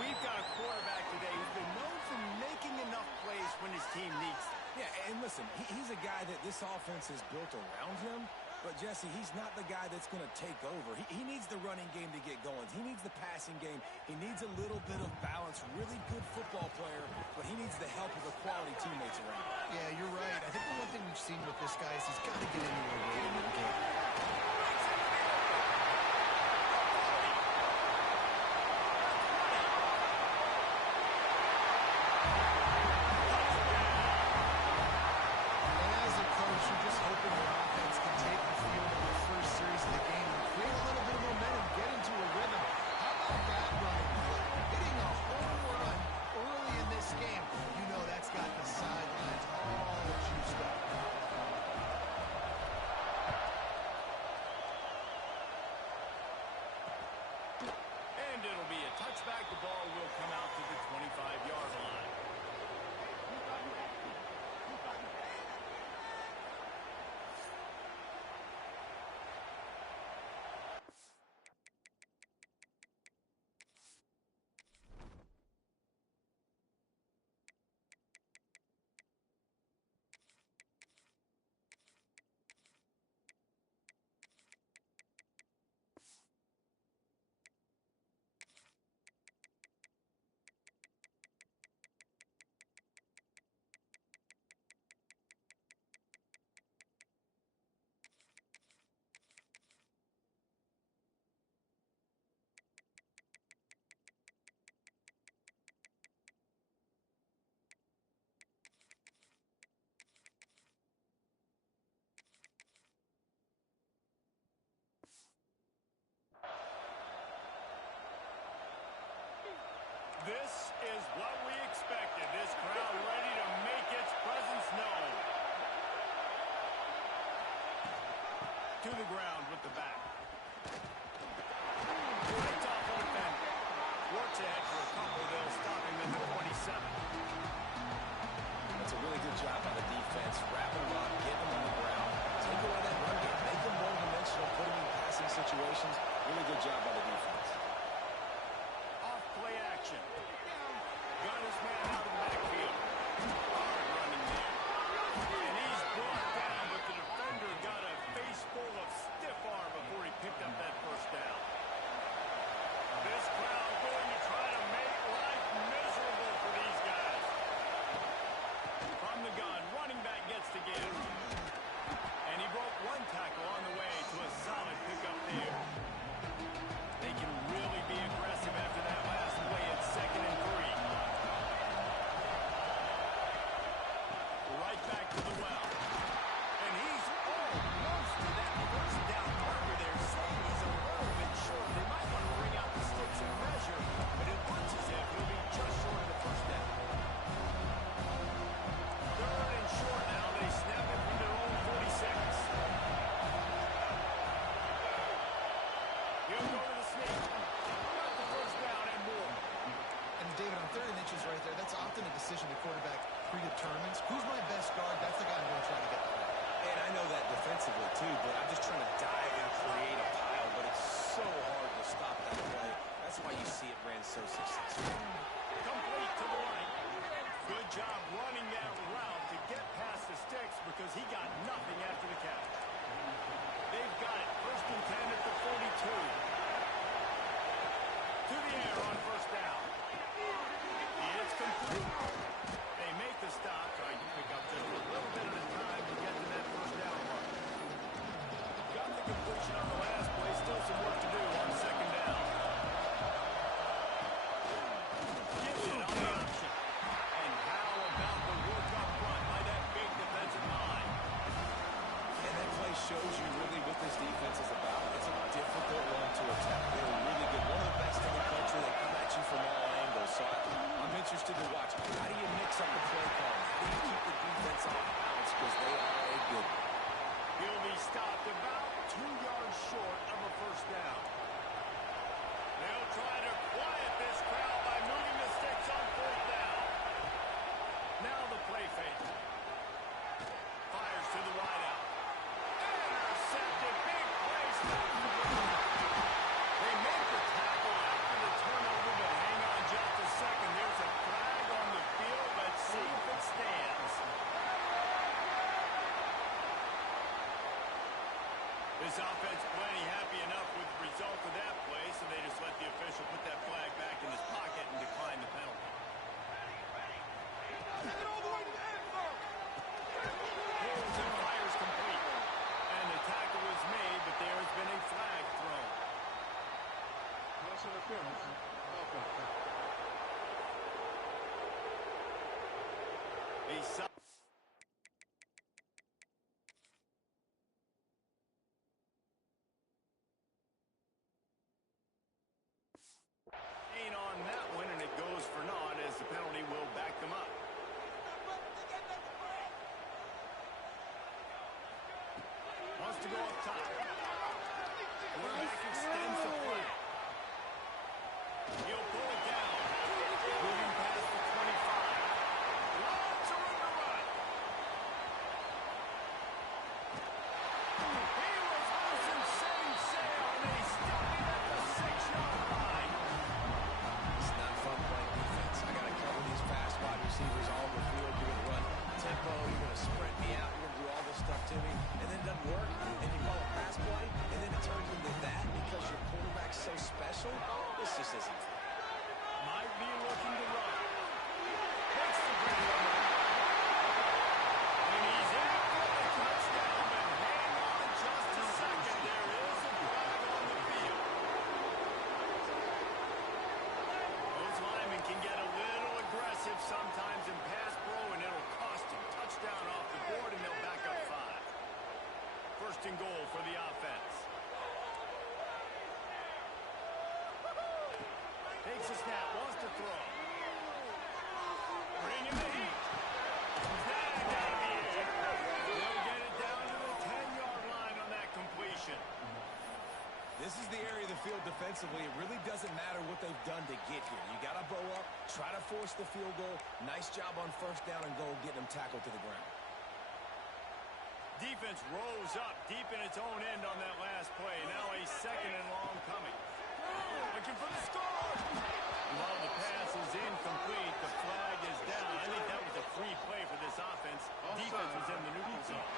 we've got a quarterback today who's been known for making enough plays when his team needs them. Yeah, and listen, he's a guy that this offense is built around him. But, Jesse, he's not the guy that's going to take over. He needs the running game to get going. He needs the passing game. He needs a little bit of balance. Really good football player, but he needs the help of the quality teammates around him. Yeah, you're right. I think the one thing we've seen with this guy is he's got to get into a rhythm of the game. Touchback, the ball will come out to the 25-yard line. This is what we expected. This crowd ready to make its presence known. To the ground with the back. Right off the defender. Works ahead for a couple. They'll stop him at the 27. That's a really good job by the defense. Wrapping him up, getting him on the ground. Take away that run game. Make him one-dimensional, put him in passing situations. Really good job by the defense. Play action. Got his man out of the backfield. Hard running there. And he's brought down, but the defender got a face full of stiff arm before he picked up that first down. This crowd going to try to make life miserable for these guys. From the gun, running back gets to give. And he broke one tackle on the way to a solid pickup there. They can really be aggressive after that last play at 2nd and 3. Right back to the well. And he's almost to that first down marker there. Saying he's a little bit short. They might want to bring out the sticks and measure, but it looks as if he'll be just short of the first down. 3rd and short now. They snap it from their own 46. He'll go to the sneak. Got the first down and more. And David, on 3rd and inches right there, that's often a decision the quarterback predetermines. Who's my best guard? That's the guy I'm going to try to get the ball. And I know that defensively too, but I'm just trying to dive and create a pile, but it's so hard to stop that play. That's why you see it ran so successful. Complete to the right. Good job running that route to get past the sticks because he got nothing after the catch. They've got it. 1st and 10 at the 42. To the air on first down. It's complete. They make the stop, trying to pick up just a little bit at a time to get to that first down mark. Got the completion on the last play. Still some work to do on 2nd down. Gives it on the option. And how about the work up front by that big defensive line? And that play shows you really what this defense is about. It's a difficult one to go up top. Quarterback extends the play. He'll pull it down. Moving past the 25. Lots of room to run. He was losing setting sail, and they stopped him at the 6-yard line. It's not fun playing defense. I got to cover these fast wide receivers all over the field. You're going to run tempo. You're going to sprint me out. You're going to do all this stuff to me. And then it doesn't work. And you call a pass play. And then it turns into that because your quarterback's so special. This just isn't fair. Might be looking to run. Takes the grab. And he's in for the touchdown, but hang on just a second. There is a flag on the field. Those linemen can get a little aggressive sometimes in pass pro, and it'll cost him. Touchdown off the board, and they'll back up 5. First and goal for the offense. Takes a snap, wants to throw. Bring him the heat. That gotta be it. They'll get it down to the 10-yard line on that completion. This is the area of the field defensively. It really doesn't matter what they've done to get here. You got to bow up, try to force the field goal. Nice job on first down and goal, getting them tackled to the ground. Defense rose up deep in its own end on that last play. Now a second and long coming. Looking for the score. While the pass is incomplete, the flag is down. I think that was a free play for this offense. Defense was in the neutral zone.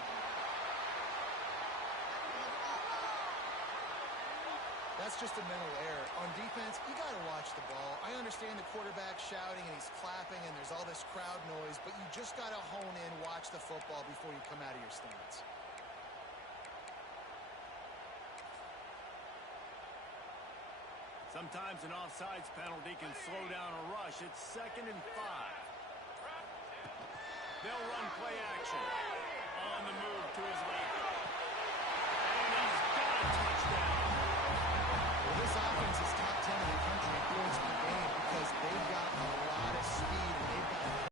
That's just a mental error. On defense, you got to watch the ball. I understand the quarterback shouting and he's clapping and there's all this crowd noise, but you just got to hone in, watch the football before you come out of your stance. Sometimes an offsides penalty can slow down a rush. It's 2nd and 5. They'll run play action. On the move to his left. And he's got a touchdown. Well, this offense is top 10 in the country in points per game because they've got a lot of speed. And they've got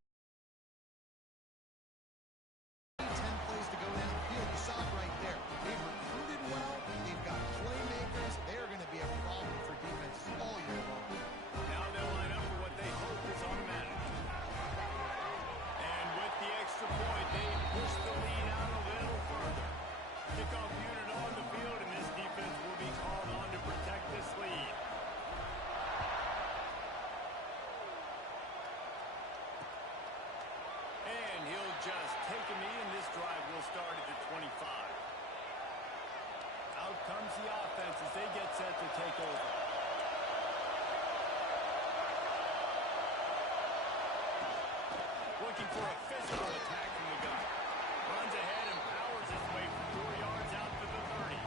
10 plays to go down the field. You saw it right there. They've recruited well. They've got playmakers. They're going to be a problem for defense all year long. Now they'll line up for what they hope is automatic. And with the extra point, they push the lead out a little further. Kickoff unit on the field, and this defense will be called on to protect this lead. And he'll just take a knee, and this drive will start at the 25. Out comes the offense as they get set to take over. Looking for a physical attack from the gun. Runs ahead and powers his way 4 yards out to the 30.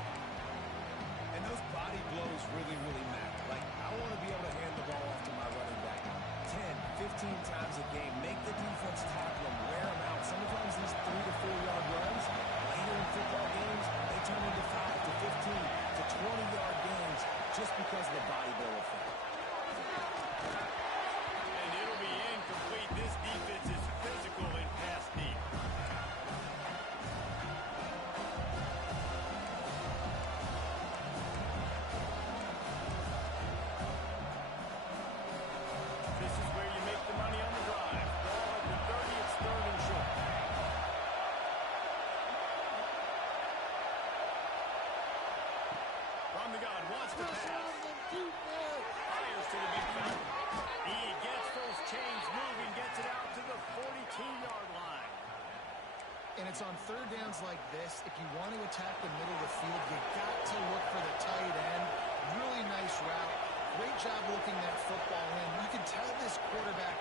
And those body blows really, really matter. Like, I want to be able to hand the ball off to my running back 10, 15 times a game. Make the defense tackle them, wear them out. Sometimes these 3 to 4 yard runs, later in football games, they turn into 5 to 15 to 20-yard games just because of the body blow effect. And it'll be incomplete. This defense is physical and pass deep. This is where you make the money on the drive. Ball at the 30, it's 3rd and short. From the gun, wants to pass. Fires to the midfield. He gets those chains moving, gets it out to the 42-yard line. And it's on 3rd downs like this. If you want to attack the middle of the field, you got to look for the tight end. Really nice route. Great job looking that football in. You can tell this quarterback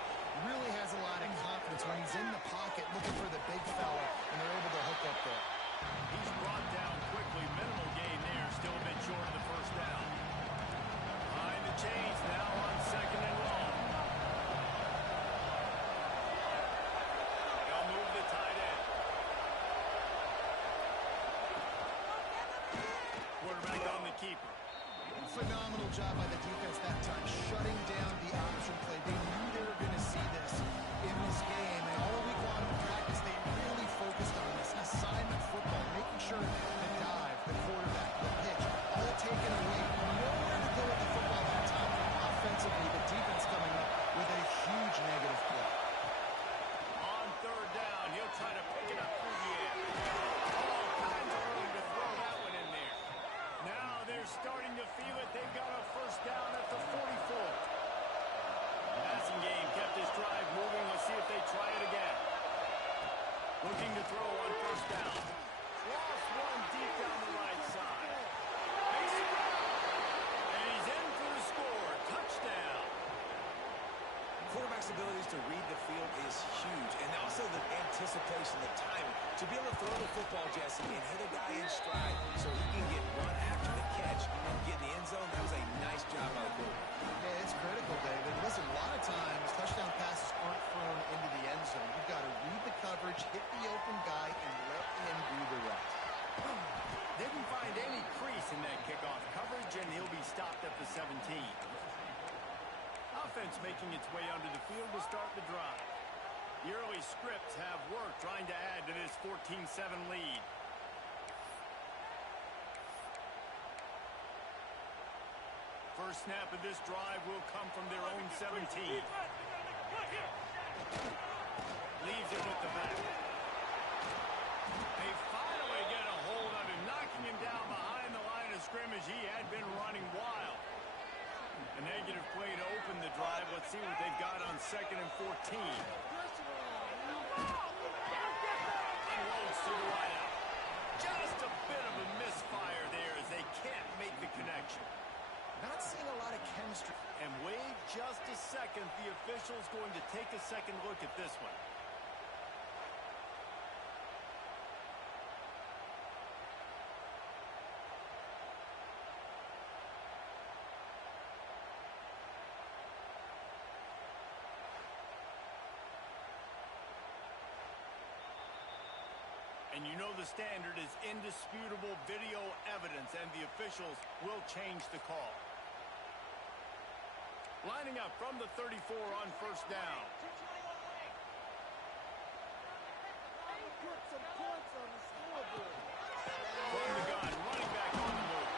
really has a lot of confidence when he's in the pocket looking for the big fella, and they're able to hook up there. He's brought down quickly. Minimal gain there. Still a bit short of the first down. Behind the chains now on 2nd and long. They'll move the tight end. Quarterback on the keeper. Phenomenal job by the defense that time, shutting down the option play. They knew they were going to see this in this game, and all week long in practice, they really focused on this assignment football, making sure the dive, the quarterback's abilities to read the field is huge, and also the anticipation, the timing. To be able to throw the football, Jesse, and hit a guy in stride so he can get run after the catch and get in the end zone, that was a nice job by the quarterback. Yeah, it's critical, David. Listen, a lot of times touchdown passes aren't thrown into the end zone. You've got to read the coverage, hit the open guy, and let him do the rest. Didn't find any crease in that kickoff coverage, and he'll be stopped at the 17. Offense making its way onto the field to start the drive. The early scripts have worked trying to add to this 14-7 lead. First snap of this drive will come from their own 17. Leaves it with the back. They finally get a hold of him, knocking him down behind the line of scrimmage. He had been running wild. A negative play to open the drive. Let's see what they've got on 2nd and 14. Unloads to the wideout. Just a bit of a misfire there as they can't make the connection. Not seeing a lot of chemistry. And wait just a second. The official's going to take a second look at this one. And you know the standard is indisputable video evidence, and the officials will change the call. Lining up from the 34 on first down. From the gun, running back on the move.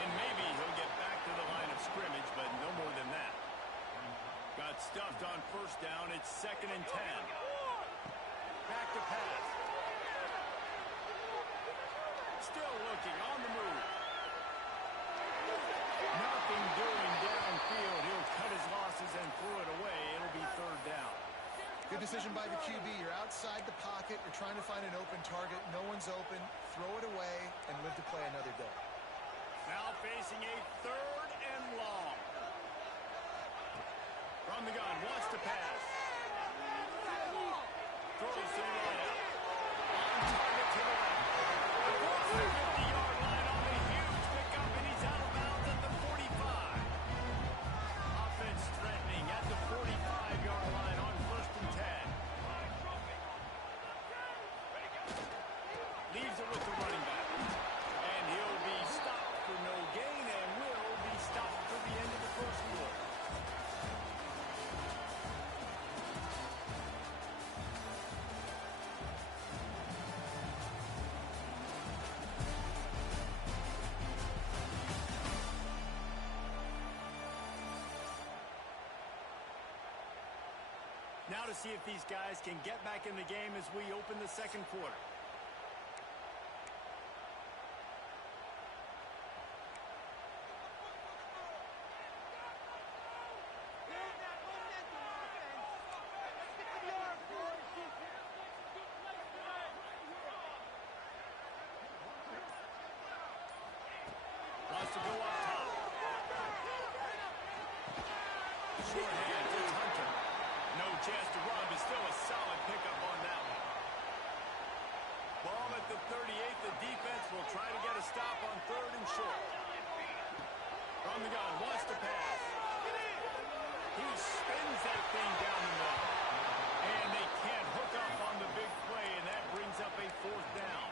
And maybe he'll get back to the line of scrimmage, but no more than that. Got stuffed on first down. It's 2nd and 10. Back to pass. Still looking on the move. Nothing doing downfield. He'll cut his losses and throw it away. It'll be 3rd down. Good decision by the QB. You're outside the pocket. You're trying to find an open target. No one's open. Throw it away and live to play another day. Now facing a 3rd and long. From the gun, wants to pass. Throws to the right out. On target to the left. Across the 50-yard line on the huge pickup, and he's out of bounds at the 45. Offense threatening at the 45-yard line on 1st and 10. Leaves it with the running back. And he'll be stopped for no gain and will be stopped for the end of the first quarter. Now to see if these guys can get back in the game as we open the 2nd quarter. Wants to go up top. Short hands, it's Hunter. No chance to run, but still a solid pickup on that one. Ball at the 38. The defense will try to get a stop on 3rd and short. From the gun, wants to pass. He spins that thing down the middle. And they can't hook up on the big play, and that brings up a 4th down.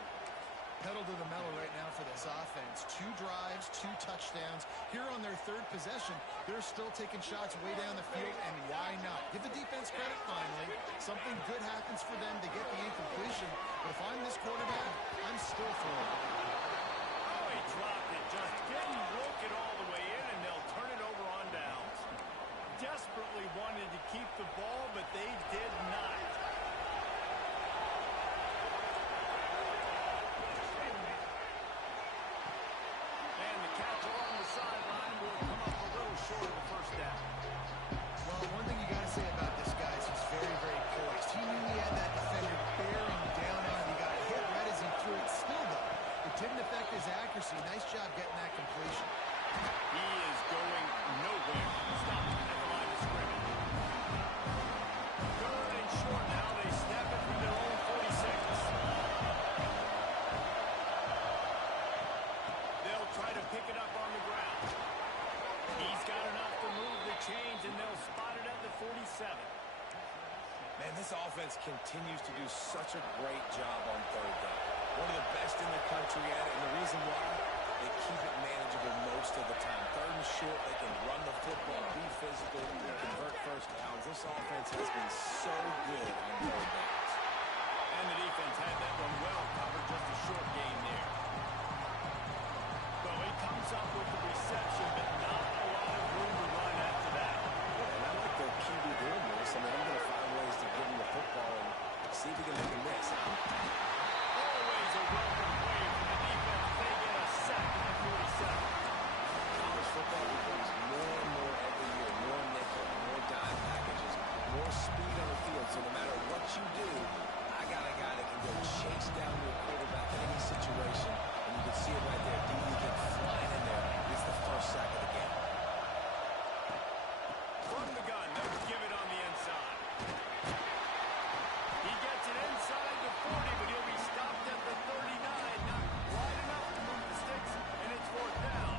Pedal to the metal right now for this offense. 2 drives, 2 touchdowns. Here on their 3rd possession, they're still taking shots way down the field, and why not? Give the defense credit finally. Something good happens for them to get the incompletion. But if I'm this quarterback, I'm still throwing. Oh, he dropped it. Just didn't work it all the way in, and they'll turn it over on downs. Desperately wanted to keep the ball, but they did not. Sideline will come up a little short of the first down. Well, one thing you got to say about this guy is he's very, very poised. He knew he had that defender bearing down on him. He got hit right as he threw it. Still, though, it didn't affect his accuracy. Nice job getting that completion. He is going nowhere. Stop at the line of scrimmage. 7. Man, this offense continues to do such a great job on third down. One of the best in the country at it, and the reason why, they keep it manageable most of the time. Third and short, they can run the football, be physical, convert first downs. This offense has been so good on third downs. And the defense had that one well covered, just a short gain there. So he comes up with the reception, but not a lot of room to run after that. And I like the QB doing this. I mean, I'm going to find ways to give him the football and see if he can make a miss. Always a welcome play from the defense. They get a sack at the 47. College football becomes more and more every year, more nickel, more dime packages, more speed on the field. So no matter what you do, I got a guy that can go chase down your quarterback in any situation. And you can see it right there. DB get flying in there. It's the first sack of the game. From the gun, they'll give it on the inside. He gets it inside the 40, but he'll be stopped at the 39. Not wide enough to move the sticks, and it's 4th down.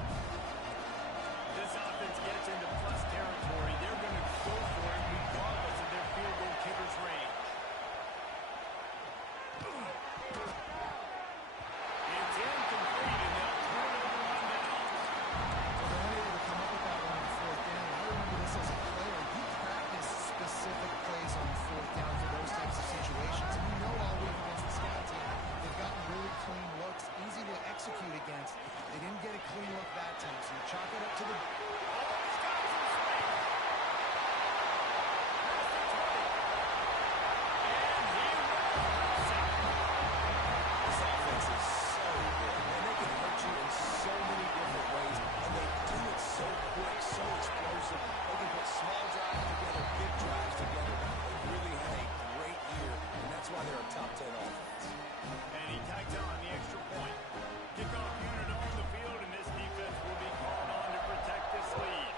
This offense gets into plus territory. They're going to go for it regardless of their field goal kicker's range. It's incomplete, and they'll turn it over on down. Well, they're unable to come up with that one on 4th down. I remember this as a player. You practice specific plays on 4th down for those types of situations. And you know all week against the scout team, they've gotten really clean looks, easy to execute against. They didn't get a clean look that time, so you chalk it up to the... This offense is so good, and they can hurt you in so many different ways, and they do it so quick, so explosive. They can put small drives together, big drives together. They really had a great year, and that's why they're a top 10 offense. And he tags on the extra point. Kickoff unit on the field, and this defense will be called on to protect this lead.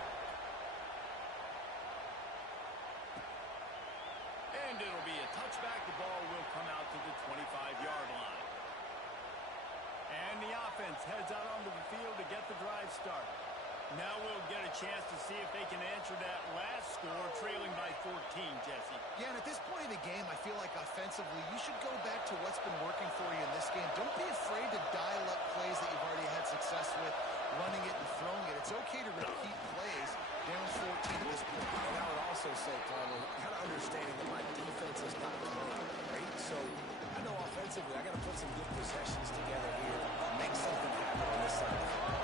And it'll be a touchback. The ball will come out to the 25-yard line. And the offense heads out onto the field to get the drive started. Now we'll get a chance to see if they can answer that last score, trailing by 14, Jesse. Yeah, and at this point in the game, I feel like offensively, you should go back to what's been working for you in this game. Don't be afraid to dial up plays that you've already had success with, running it and throwing it. It's okay to repeat plays down 14 at this point. And I would also say, Carlo, kind of understanding that my defense is not playing great, so I know offensively I got to put some good possessions together here, make something happen on this side of the field.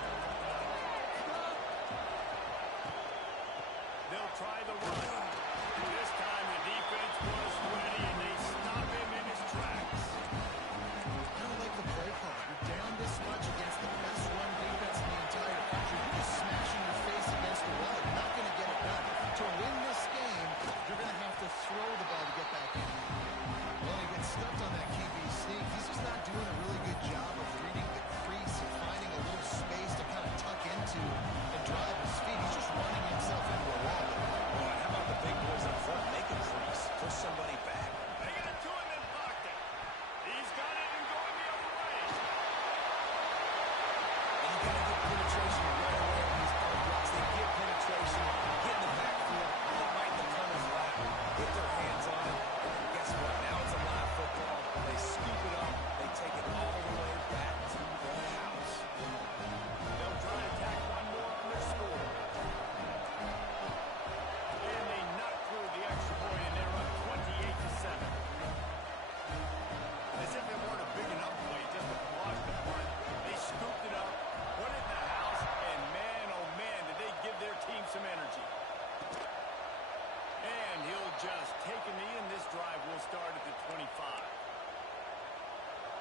They'll try the run. This time the defense was ready, and they stop him in his tracks. I don't like the play call. You're down this much against the best run defense in the entire country. You're just smashing your face against the wall. You're not going to get it done. To win this game, you're going to have to throw the ball to get back in. Well, he gets stuffed on that QB sneak. He's just not doing a really good job of reading the crease and finding a little space to kind of tuck into and drive his feet. He's just running himself into a wall. Boy, how about the big boys up front? Make a crease, push somebody back. They get it to him and blocked it. He's got it and going the other way. And you got to get penetration right away on these ball blocks. They get penetration, get in the backfield, get right in the punter's lap, get their hands on it, and then guess what? Now it's a live football. They scoop it up, they take it all the way back to the house. They'll try to tack one more on their score. And they knock through the extra point, and they're up 28-7. As if it weren't a big enough play just to block the punt. They scooped it up, put it in the house, and man, oh man, did they give their team some energy. And he'll just take a knee, and this drive will start at the 25.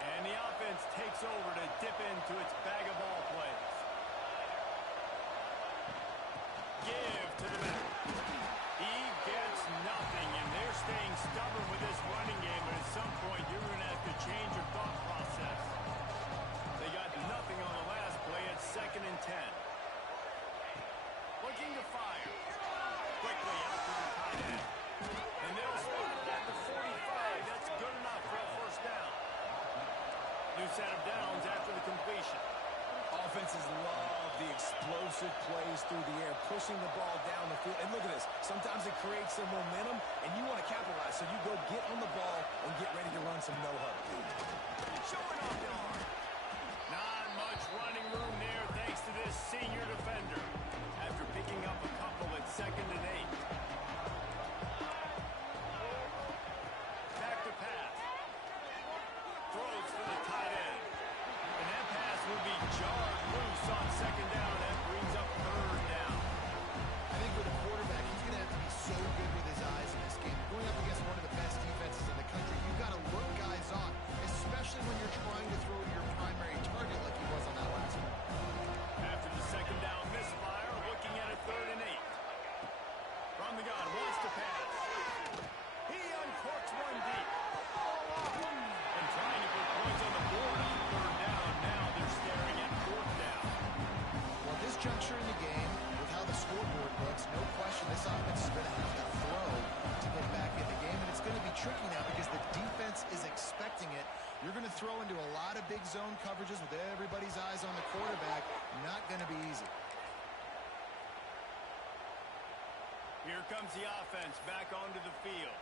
And the offense takes over to dip into its bag of ball plays. Give to the back. He gets nothing, and they're staying stubborn with this running game, but at some point you're going to have to change your thought process. They got nothing on the last play at 2nd and 10. Looking to fire. Quickly out to the tight end. And they'll spot it at the 45. That's good enough for a first down. New set of downs after the completion. Offenses love the explosive plays through the air, pushing the ball down the field. And look at this. Sometimes it creates some momentum, and you want to capitalize. So you go get on the ball and get ready to run some no-huddle. Showing off the arm. Not much running room there thanks to this senior defender. After picking up a couple at 2nd and 8. Back to pass. Throws for the tight end. And that pass will be jarred loose on 2nd down. That brings up 3rd down. I think with a quarterback, he's going to have to be so good with his eyes in this game. Going up against one of the best defenses in the country, you've got to look guys off, especially when you're trying to throw to your primary target like he was on that last one. After the 2nd down misfire, looking at a 3rd and 8. From the gun, wants to pass. He uncorks one deep. And trying to put points on the board on 3rd down. Now they're staring at 4th down. Well, at this juncture in the game, with how the scoreboard looks, no question this offense is going to have to throw to get back in the game. And it's going to be tricky now because the defense is expecting it. You're going to throw into a lot of big zone coverages with everybody's eyes on the quarterback. Not going to be easy. Here comes the offense back onto the field.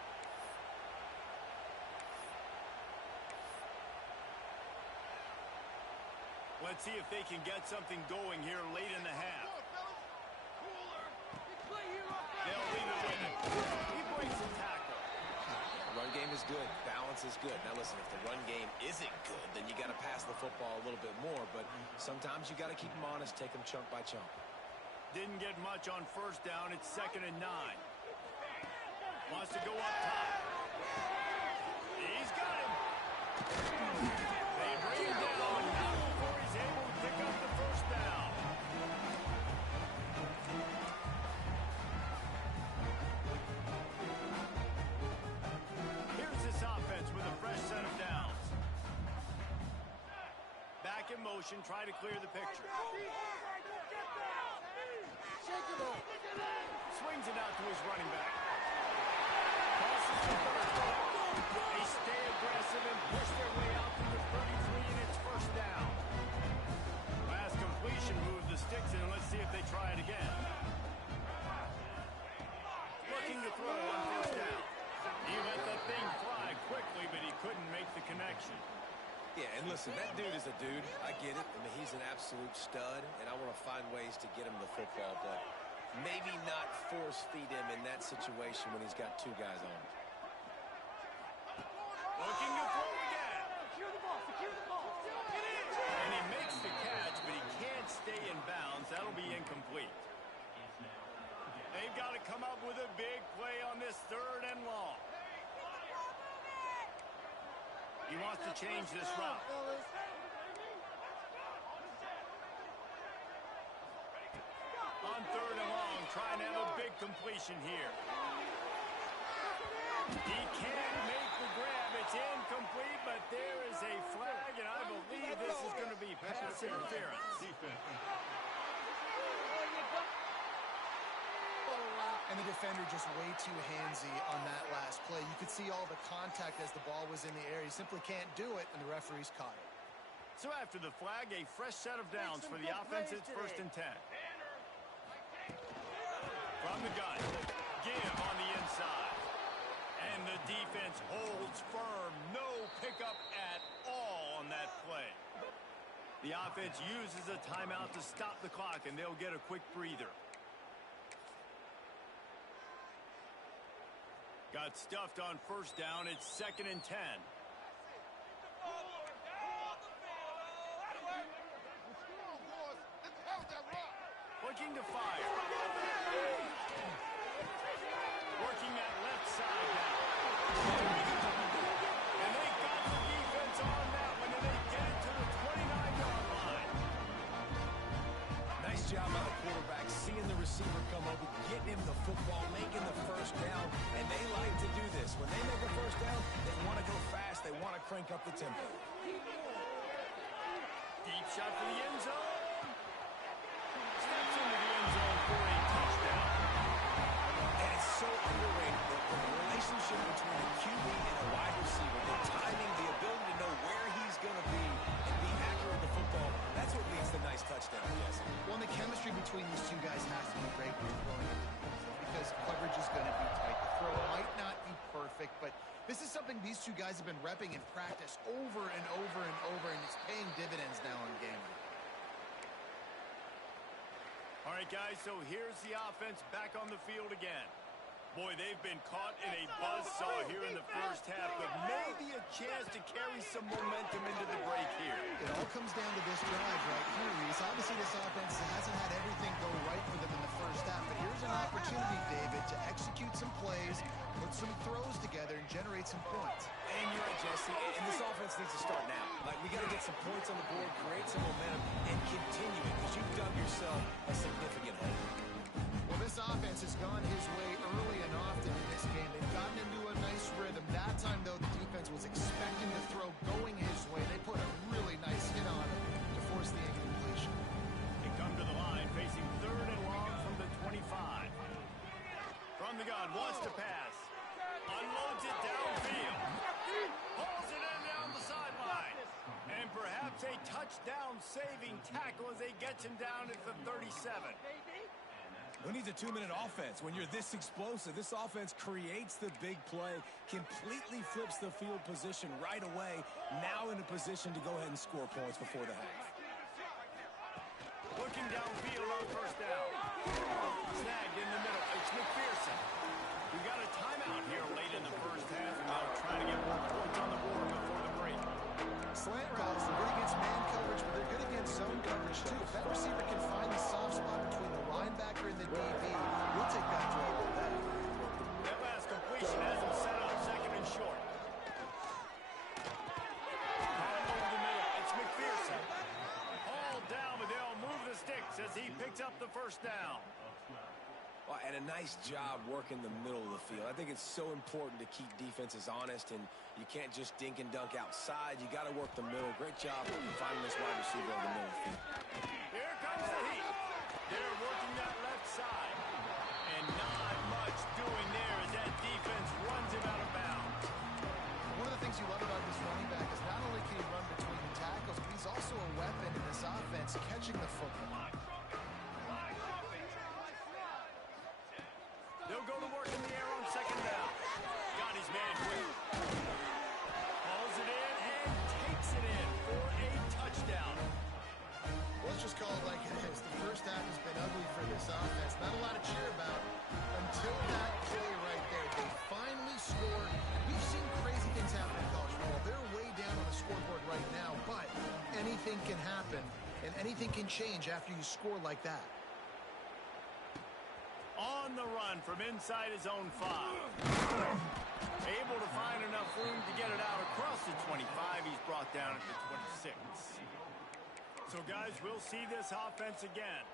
Let's see if they can get something going here late in the half. They'll leave it with it. He breaks the tackle. Run game is good. Balance is good. Now, listen, if the run game isn't good, then you got to pass the football a little bit more. But sometimes you got to keep them honest, take them chunk by chunk. Didn't get much on 1st down. It's 2nd and 9. Wants to go up top. He's got him. They bring him down. Not before he's able to pick up the 1st down. Here's this offense with a fresh set of downs. Back in motion, try to clear the picture. Swings it out to his running back. Crosses the 30. They stay aggressive and push their way out to the 33, and it's 1st down. Last completion moved the sticks in. Let's see if they try it again. Looking to throw on 1st down. He let that thing fly quickly, but he couldn't make the connection. Yeah, and listen, that dude is a dude. I get it. I mean, he's an absolute stud, and I want to find ways to get him the football, but maybe not force feed him in that situation when he's got 2 guys on him. Looking to throw again. Secure the ball. And he makes the catch, but he can't stay in bounds. That'll be incomplete. They've got to come up with a big play on this 3rd and long. He wants to change this route. On 3rd and long, trying to have a big completion here. He can't make the grab. It's incomplete, but there is a flag, and I believe this is going to be pass interference. And the defender just way too handsy on that last play. You could see all the contact as the ball was in the air. He simply can't do it, and the referee's caught it. So after the flag, a fresh set of downs for the offense. It's 1st and 10. From the gun, give on the inside. And the defense holds firm. No pickup at all on that play. The offense uses a timeout to stop the clock, and they'll get a quick breather. Got stuffed on 1st down. It's 2nd and 10. Looking to fire. Working that left side now. And they got the defense on that one, and they get it to the 29-yard line. Nice job by the quarterback, seeing the receiver come over, getting him the football, making the 1st down, and they like to do this. When they make a 1st down, they want to go fast, they want to crank up the tempo. Deep shot for the end zone. Steps into the end zone for a touchdown. And it's so underrated, the relationship between a QB and a wide receiver, the timing, the ability to know where he's going to be and be accurate with the football, that's what leads to nice touchdowns. something these two guys have been repping in practice over and over and over, and it's paying dividends now in game. All right, guys, so here's the offense back on the field again. Boy, they've been caught in a buzzsaw here in the first half, but maybe a chance to carry some momentum into the break here. It all comes down to this drive right here, Reese. Obviously, this offense hasn't had everything go right for them in the first half, but here's an opportunity, David, to execute some plays, put some throws together, and generate some points. And you're right, Jesse, and this offense needs to start now. Like, we got to get some points on the board, create some momentum, and continue it, because you've dug yourself a significant hole. Well, this offense has gone his way early and often in this game. They've gotten into a nice rhythm. That time, though, the defense was expecting the throw going his way. They put a really nice hit on him to force the incompletion. They come to the line facing 3rd and long from the 25. From the gun, wants to pass. Unloads it downfield. Pulls it in down the sideline. And perhaps a touchdown-saving tackle as they get him down at the 37. Who needs a 2-minute offense? When you're this explosive, this offense creates the big play, completely flips the field position right away, now in a position to go ahead and score points before the half. Looking downfield on 1st down. Snagged in the middle. It's McPherson. We've got a timeout here late in the first half, and they'll try to get more points on the board before the break. Slant routes, they're good against man coverage, but they're good against zone coverage, too. If that receiver can find the soft spot between the linebacker and the DB, we'll take that draw with that. That last completion has him set up 2nd and short. Over the middle, it's McPherson. All down, but they'll move the sticks as he picks up the 1st down. Well, and a nice job working the middle of the field. I think it's so important to keep defenses honest, and you can't just dink and dunk outside. You got to work the middle. Great job finding this wide receiver on the middle of the field. Here comes the heat. They're working that left side. And not much doing there as that defense runs him out of bounds. One of the things you love about this running back is not only can he run between the tackles, but he's also a weapon in this offense catching the football. They'll go to work in the air on 2nd down. Got his man quick. Hauls it in and takes it in for a touchdown. Let's just call it like it is. The first half has been ugly for this offense. Not a lot to cheer about until that play right there. They finally score. We've seen crazy things happen in college football. They're way down on the scoreboard right now, but anything can happen, and anything can change after you score like that. On the run from inside his own 5. Able to find enough room to get it out across the 25. He's brought down at the 26. So, guys, we'll see this offense again.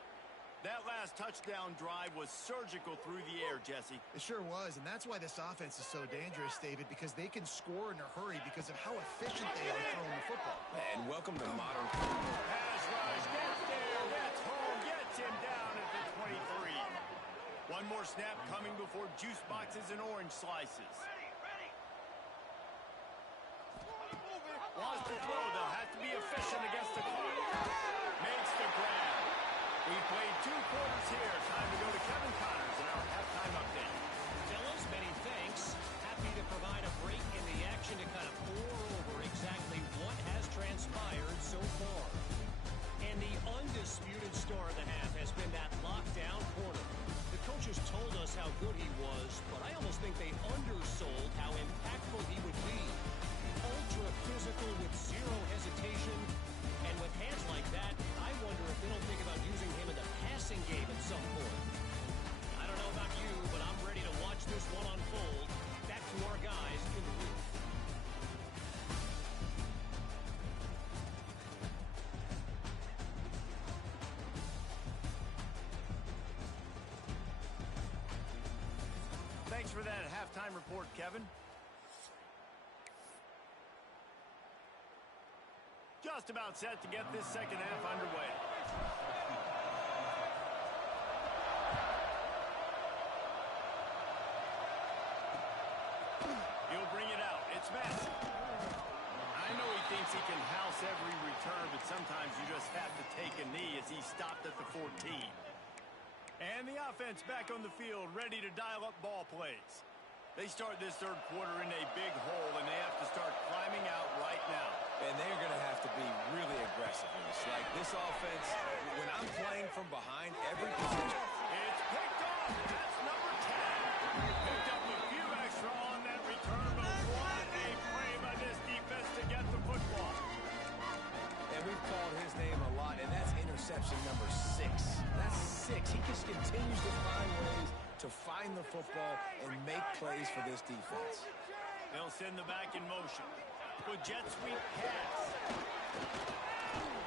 That last touchdown drive was surgical through the air, Jesse. It sure was, and that's why this offense is so dangerous, David, because they can score in a hurry because of how efficient they are throwing the football. And welcome to modern. Pass rush, gets there, gets home, gets him down at the 23. One more snap coming before juice boxes and orange slices. Wants to throw, they'll have to be efficient against the clock. Makes the grab. We've played 2 quarters here. Time to go to Kevin Connors in our halftime update. Fellas, many thanks. Happy to provide a break in the action to kind of pour over exactly what has transpired so far. And the undisputed star of the half has been that lockdown corner. The coaches told us how good he was, but I almost think they undersold how impactful he would be. Ultra physical with zero hesitation. And with hands like that, I wonder if they don't think about using him in the passing game at some point. I don't know about you, but I'm ready to watch this one unfold. Back to our guys in the booth. Thanks for that halftime report, Kevin. Just about set to get this second half underway. He'll bring it out. It's Massey. I know he thinks he can house every return, but sometimes you just have to take a knee as he stopped at the 14. And the offense back on the field, ready to dial up ball plays. They start this third quarter in a big hole, and they have to start climbing out right now. And they're going to have to be really aggressive in this. Like this offense, when I'm playing from behind every position. It's picked off. That's number 10. Picked up a few extra on that return, but what a play by this defense to get the football. And we've called his name a lot, and that's interception number 6. That's 6. He just continues to find ways to find the football and make plays for this defense. They'll send the back in motion. With jet sweep pass.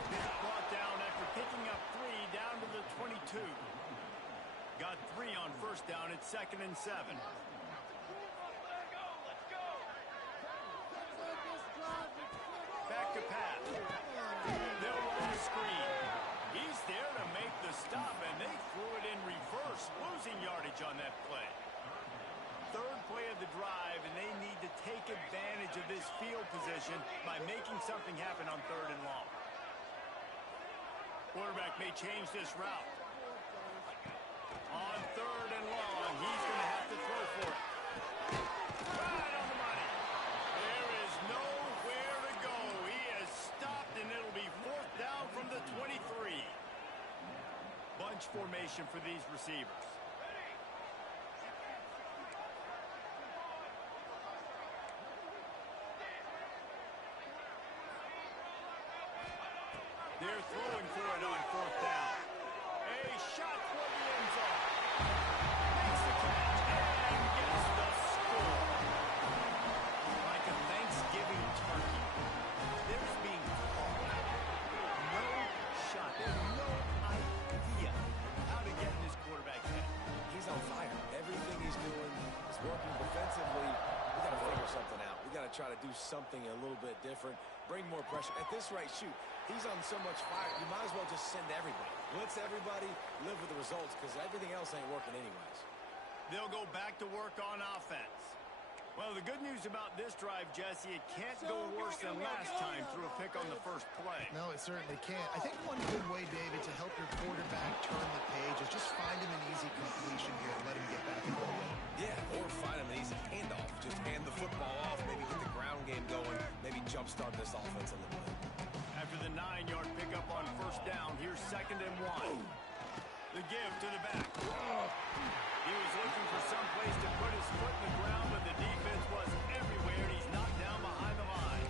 This brought down after picking up 3 down to the 22. Got 3 on first down. It's 2nd and 7. Back to pass. They'll run the screen. He's there to make the stop, and they threw it in reverse, losing yardage on that play. Third play of the drive, and they need to take advantage of this field position by making something happen on 3rd and long. Quarterback may change this route. On 3rd and long, he's going to have to throw for it. Right on the money. There is nowhere to go. He has stopped, and it'll be 4th down from the 23. Bunch formation for these receivers. They're throwing for it on 4th down. A shot for the end zone. Makes the catch and gets the score. Like a Thanksgiving turkey. There's being called. No shot. There's no idea how to get in this quarterback's head. He's on fire. Everything he's doing is working defensively. We got to figure something out. We got to try to do something a little bit different. Bring more pressure. At this rate, shoot. He's on so much fire, you might as well just send everybody. Blitz everybody, live with the results, because everything else ain't working anyways. They'll go back to work on offense. Well, the good news about this drive, Jesse, it can't go worse than last time through a pick on the first play. No, it certainly can't. I think one good way, David, to help your quarterback turn the page is just find him an easy completion here and let him get back in the game. Yeah, or find him an easy handoff. Just hand the football off, maybe get the ground game going, maybe jumpstart this offense a little bit. After the 9-yard pickup on first down, here's 2nd and 1. The give to the back. He was looking for some place to put his foot in the ground, but the defense was everywhere, and he's knocked down behind the line.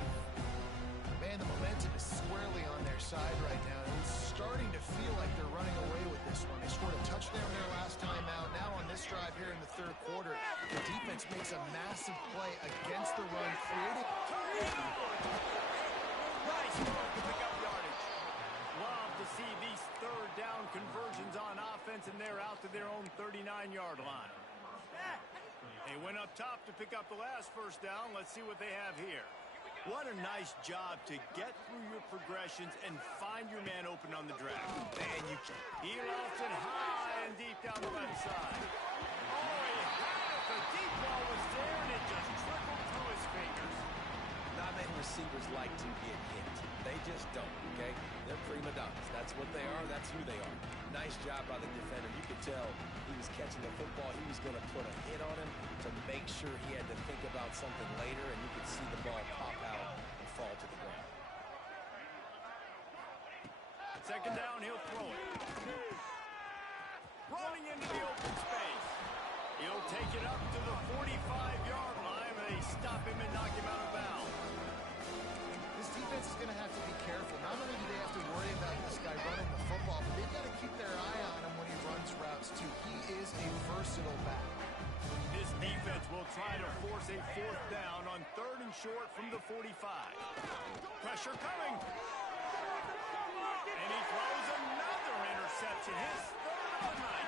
Man, the momentum is squarely on their side right now. It's starting to feel like they're running away with this one. They scored a touchdown their last time out. Now on this drive here in the 3rd quarter, the defense makes a massive play against the run, creating... Nice move to pick up yardage. Love to see these 3rd down conversions on offense, and they're out to their own 39-yard line. They went up top to pick up the last first down. Let's see what they have here. What a nice job to get through your progressions and find your man open on the draft. And he lost it high and deep down the left side. Oh, he had it. The deep ball was there, and it just trickled through his fingers. Not many receivers like to get hit. They just don't, okay? They're prima donnas. That's what they are. That's who they are. Nice job by the defender. You could tell he was catching the football. He was going to put a hit on him to make sure he had to think about something later, and you could see the ball pop out and fall to the ground. 2nd down, he'll throw it. Running into the open space. He'll take it up to the 45-yard line, and they stop him and knock him out of bounds. This defense is going to have to be careful. Not only do they have to worry about this guy running the football, but they've got to keep their eye on him when he runs routes, too. He is a versatile back. This defense will try to force a 4th down on 3rd and short from the 45. Pressure coming. And he throws another interception. His 3rd on night.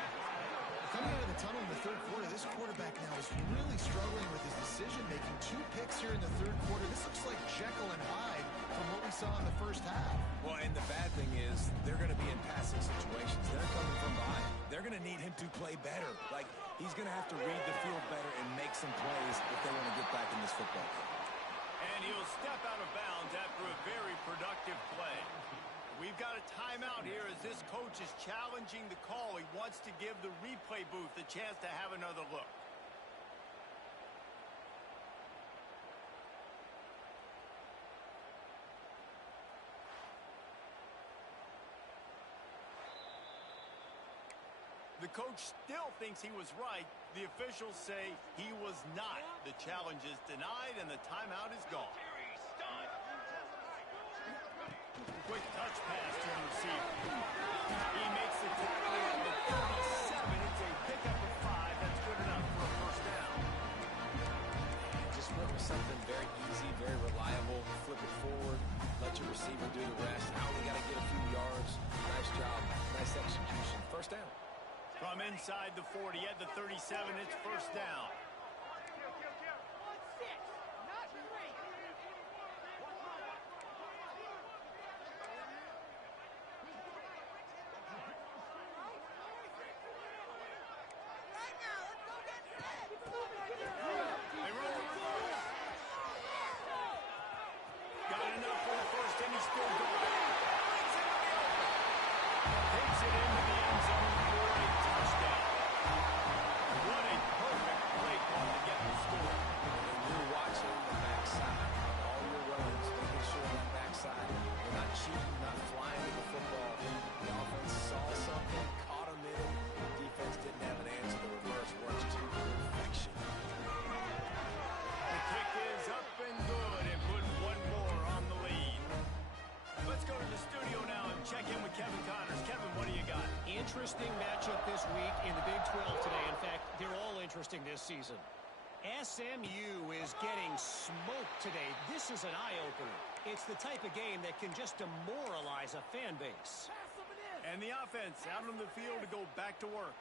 Coming out of the tunnel in the 3rd quarter, this quarterback now is really struggling with his decision-making. 2 picks here in the 3rd quarter. This looks like Jekyll and Hyde from what we saw in the first half. Well, and the bad thing is they're going to be in passing situations. They're coming from behind. They're going to need him to play better. Like, he's going to have to read the field better and make some plays if they want to get back in this football game. And he'll step out of bounds after a very productive play. We've got a timeout here as this coach is challenging the call. He wants to give the replay booth a chance to have another look. coach still thinks he was right. The officials say he was not. The challenge is denied, and the timeout is gone. Quick touch pass to the receiver. He makes the tackle at the 37. It's a pickup of 5. That's good enough for a first down. Just went with something very easy, very reliable. Flip it forward, let your receiver do the rest. I only got to get a few yards. Nice job, nice execution. First down. From inside the 40 at the 37, it's first down. They roll the reverse. Got enough for the first, and he's still going. Takes it into the end zone for a touchdown. What a perfect play call to get the score. And you're watching the backside of all your runs, making sure that backside, you're not cheating, not flying to the football. The offense saw something, caught him in it. The defense didn't have an answer. The reverse works to perfection. The kick is up and good, and put one more on the lead. Let's go to the studio now and check in with Kevin Connors. Kevin, what do you got? Interesting matchup this week in the Big 12 today. In fact, they're all interesting this season. SMU is getting smoked today. This is an eye-opener. It's the type of game that can just demoralize a fan base. And the offense out on the field to go back to work.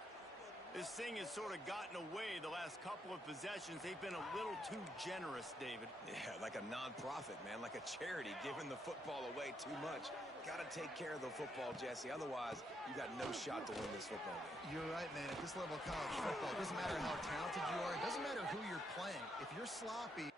This thing has sort of gotten away the last couple of possessions. They've been a little too generous, David. Yeah, like a non-profit, man, like a charity, giving the football away too much. Got to take care of the football, Jesse. Otherwise, you got no shot to win this football game. You're right, man. At this level of college football, it doesn't matter how talented you are. It doesn't matter who you're playing. If you're sloppy...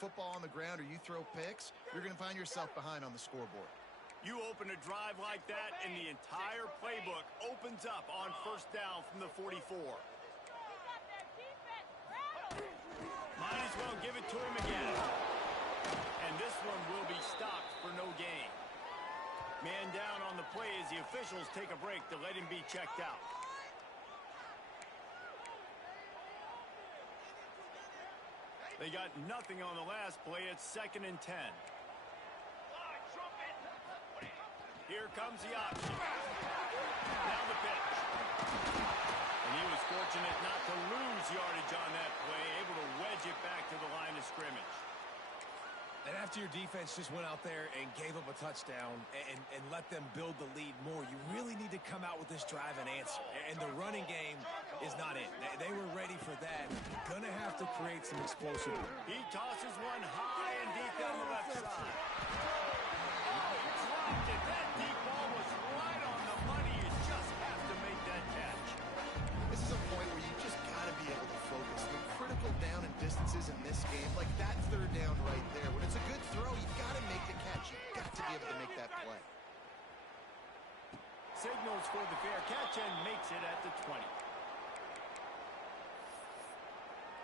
Football on the ground or you throw picks, you're going to find yourself behind on the scoreboard. You open a drive like that, and the entire playbook opens up on first down from the 44. Might as well give it to him again. And this one will be stopped for no gain. Man down on the play as the officials take a break to let him be checked out. They got nothing on the last play. It's 2nd and 10. Here comes the option. Now the pitch. And he was fortunate not to lose yardage on that play, able to wedge it back to the line of scrimmage. And after your defense just went out there and gave up a touchdown and let them build the lead more, you really need to come out with this drive and answer. And the running game is not it. They were ready for that. Gonna have to create some explosive. He tosses one high and deep down the left side. He dropped it. That deep ball was right on the money. You just have to make that catch. This is a point where you just got to be able to focus. The critical down and distances in this game, like that third down right there. When it's a good throw, you've got to make the catch. You've got to be able to make that play. Signals for the fair catch and makes it at the 20.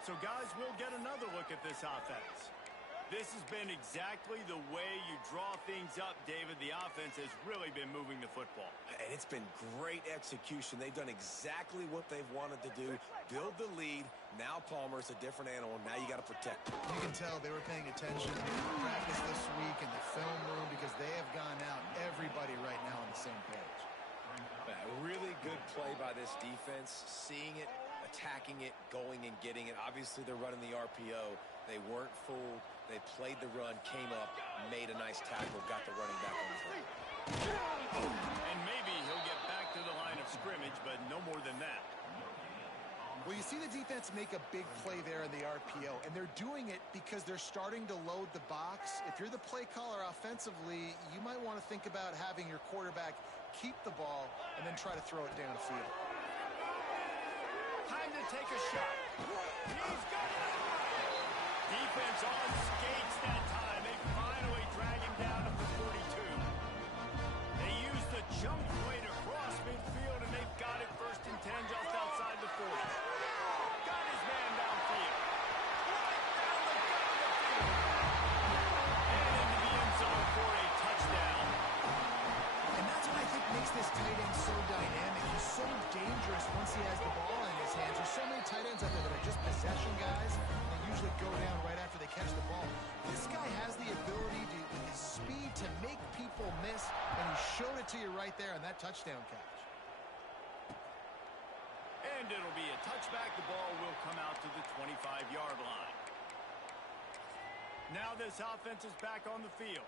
So, guys, we'll get another look at this offense. This has been exactly the way you draw things up, David. The offense has really been moving the football. And it's been great execution. They've done exactly what they've wanted to do. Build the lead. Now Palmer's a different animal. Now you got to protect him. You can tell they were paying attention in practice this week in the film room because they have gone out. Everybody right now on the same page. A really good play by this defense. Seeing it, a attacking it, going and getting it. Obviously, they're running the RPO. They weren't fooled. They played the run, came up, made a nice tackle, got the running back on the field. And maybe he'll get back to the line of scrimmage, but no more than that. Well, you see the defense make a big play there in the RPO, and they're doing it because they're starting to load the box. If you're the play caller offensively, you might want to think about having your quarterback keep the ball and then try to throw it downfield. Time to take a shot. He's got it. Defense on skates that time. They finally drag him down to the 42. They use the jump play to cross midfield, and they've got it 1st and 10 just outside the 40. Got his man downfield. Right down the gut of the field. And into the end zone for a touchdown. And that's what I think makes this tight end so dynamic. He's so dangerous once he has the ball in his hands. There's so many tight ends out there that are just possession guys. They usually go down right after they catch the ball. This guy has the ability to, with his speed, to make people miss, and he showed it to you right there on that touchdown catch. And it'll be a touchback. The ball will come out to the 25-yard line. Now this offense is back on the field.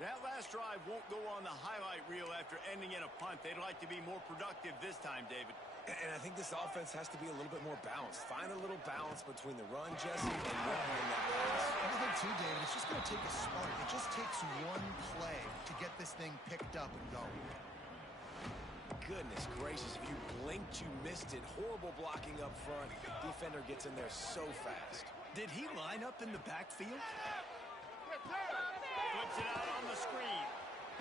That last drive won't go on the highlight reel after ending in a punt. They'd like to be more productive this time, David. And I think this offense has to be a little bit more balanced. Find a little balance between the run, Jesse, and running that pass. I think too, David, it's just going to take a spark. It just takes one play to get this thing picked up and going. Goodness gracious, if you blinked, you missed it. Horrible blocking up front. Defender gets in there so fast. Did he line up in the backfield? Flips it out on the screen.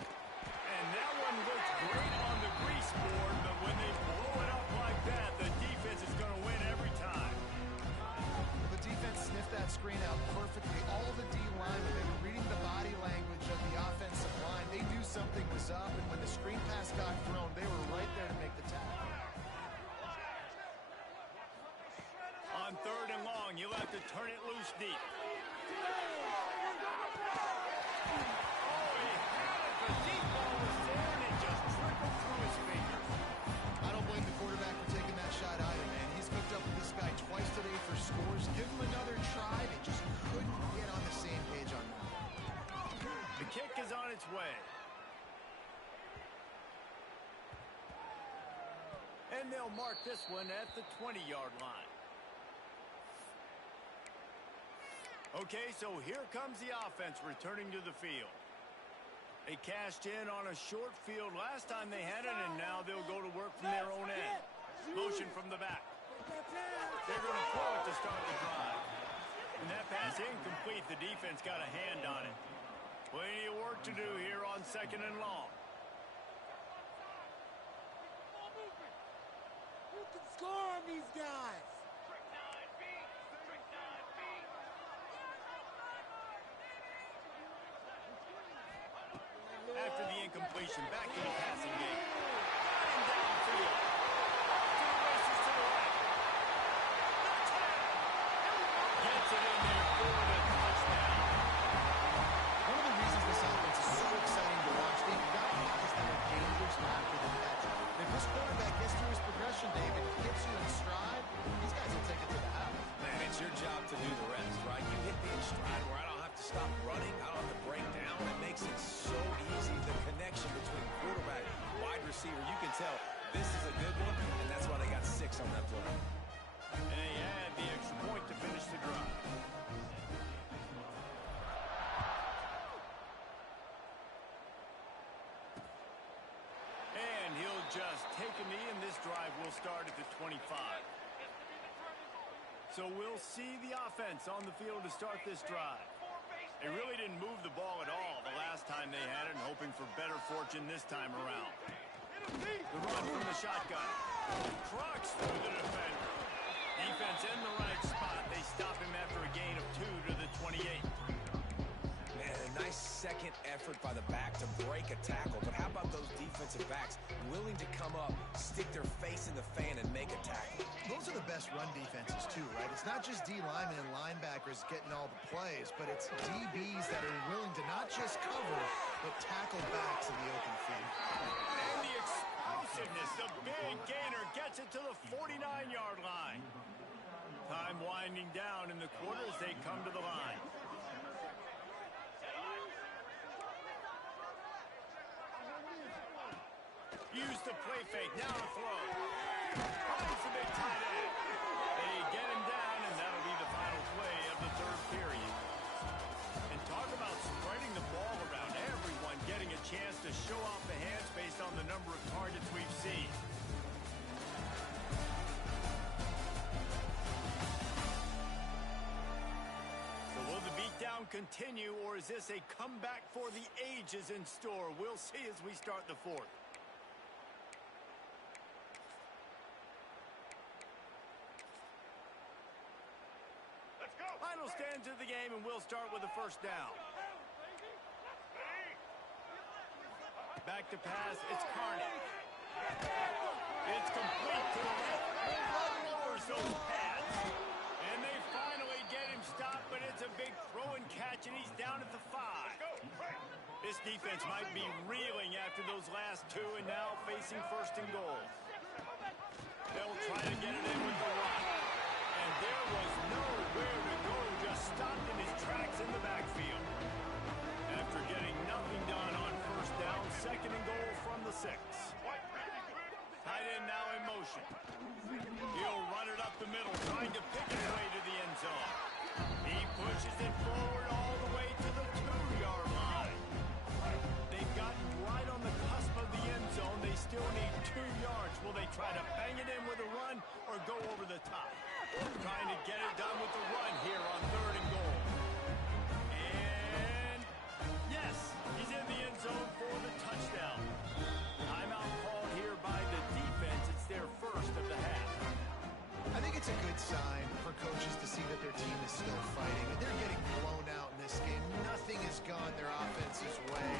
And that one looks great on the grease board, but when they blow it up like that, the defense is going to win every time. The defense sniffed that screen out perfectly. All the D linemen, they were reading the body language of the offensive line. They knew something was up, and when the screen pass got thrown, they were right there to make the tackle. On 3rd and long, you'll have to turn it loose deep. Twice today for scores. Give him another try. They just couldn't get on the same page on that. The kick is on its way. And they'll mark this one at the 20-yard line. Okay, so here comes the offense returning to the field. They cashed in on a short field last time they had it, and now they'll go to work from their own end. Motion from the back. They're going to throw it to start the drive. And that pass incomplete. The defense got a hand on it. Plenty of work to do here on 2nd and long. Who can score on these guys? After the incompletion, back to the passing game. Got him downfield. To the races to the right. Gets it in there for the touchdown. One of the reasons this offense is so exciting to watch, they've got guys that are dangerous after the catch. If this quarterback gets through his progression, David, hits you in stride, these guys will take it to the house. Man, it's your job to do the rest, right? You hit me in stride where I don't have to stop running. I don't have to break down. It makes it so easy. The connection between quarterback, wide receiver, you can tell this is a good one, and that's why they got 6 on that play. And they had the extra point to finish the drive. And he'll just take a knee, and this drive will start at the 25. So we'll see the offense on the field to start this drive. They really didn't move the ball at all the last time they had it, and hoping for better fortune this time around. The run from the shotgun. Trucks through the defender. Defense in the right spot. They stop him after a gain of 2 to the 28. Man, a nice second effort by the back to break a tackle. But how about those defensive backs willing to come up, stick their face in the fan, and make a tackle? Those are the best run defenses, too, right? It's not just D linemen and linebackers getting all the plays, but it's DBs that are willing to not just cover, but tackle backs in the open field. And the explosive explosiveness. The big gainer gets it to the 49-yard line. Time winding down in the quarter as they come to the line. Use the play fake. Now to throw. Finds the big tight end. They get him down, and that'll be the final play of the third period. And talk about spreading the ball around. Everyone getting a chance to show off the hands based on the number of targets we've seen. So will the beatdown continue, or is this a comeback for the ages in store? We'll see as we start the fourth. Final stands of the game, and we'll start with a first down. Back to pass, it's Carney. It's complete to the left. Lowers those pads. And they finally get him stopped, but it's a big throw and catch, and he's down at the 5. This defense might be reeling after those last two, and now facing first and goal. They'll try to get it in with the run. And there was nowhere to go, just stopped in his tracks in the backfield. After getting nothing done on first down, second and goal from the 6. Tight end now in motion. He'll run it up the middle, trying to pick his way to the end zone. He pushes it forward all the way to the 2-yard line. They've gotten right on the cusp of the end zone. They still need 2 yards. Will they try to bang it in with a run or go over the top? Trying to get it done with the run here on third and goal. And yes, he's in the end zone for the touchdown. Timeout called here by the defense. It's their first of the half. I think it's a good sign for coaches to see that their team is still fighting. They're getting blown out in this game. Nothing has gone their offense's way.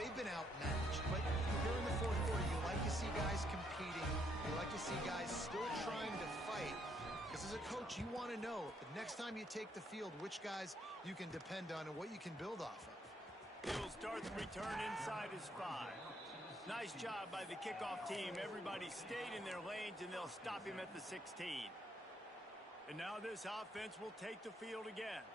They've been outmatched, but here in the fourth quarter, you like to see guys competing. You like to see guys still trying to fight. Because as a coach, you want to know the next time you take the field, which guys you can depend on and what you can build off of. He'll start the return inside his 5. Nice job by the kickoff team. Everybody stayed in their lanes, and they'll stop him at the 16. And now this offense will take the field again.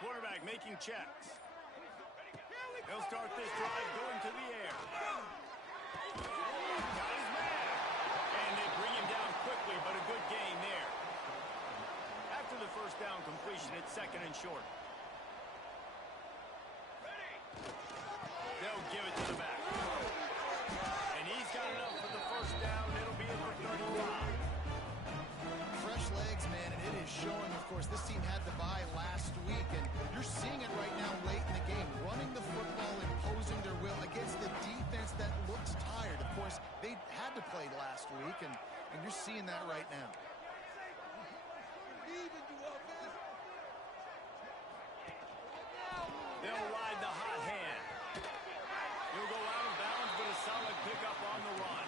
Quarterback making checks. He'll start this drive going to the air. Got his man. And they bring him down quickly, but a good gain there. After the first down completion, it's second and short. They'll give it to the back. And he's got enough for the first down. It'll be at the 35. Fresh legs, man, and it is showing, of course. This team had the bye last week, and you're seeing it right now late in the game. Running the football, imposing their will against the defense that looks tired. Of course, they had to play last week, and you're seeing that right now. They'll ride the hot hand. He'll go out of bounds, but a solid pickup on the run.